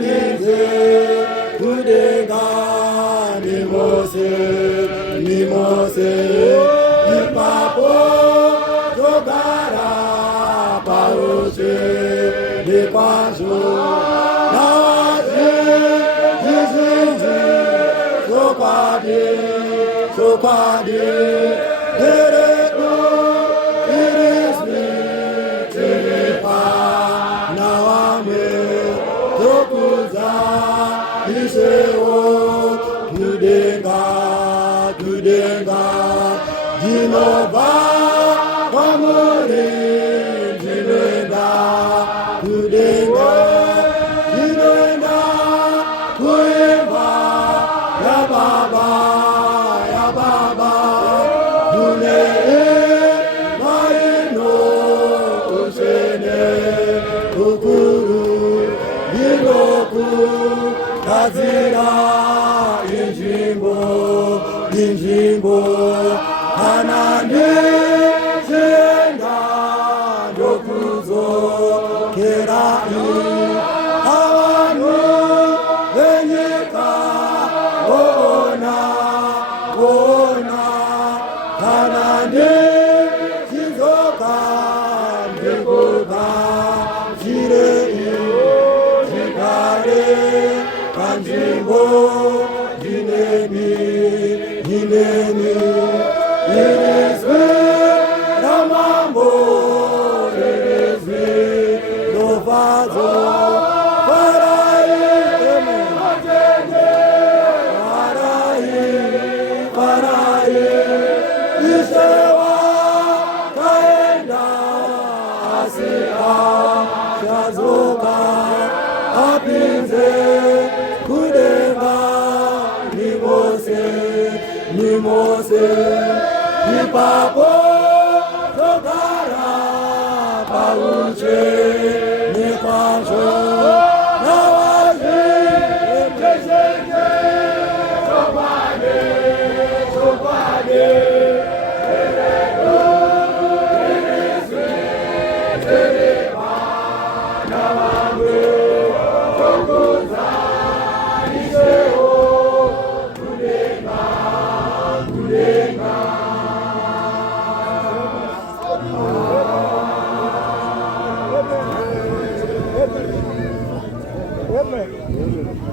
apinze kudenga ni Mose ipapo togara pauche de kwazo nawaje jizinji sokwade dereko irismi tepa nawame tokuza iseo kudenga Jinova Kamuri Jinenda Kudenga Kuimba Ya Baba Dune Maino Usene Kukuru Yinoku Kazira Injimbo Hanani Zenga Dokuzo Kerai Awanu Venyeka Ona Hanani Shizoka Nikoga Jirei Jikare Kanjimbo Jinemi Irizwe Ramambo Irizwe Novazo Parai Ishewa Kaenda Asika Shazoka Apinze Kudenga ni Mose ipapo togara pauche ni kwazo nawaje kezenge sokwade erego iriswe tereba nawamu tokuza iseo kudenga Amen.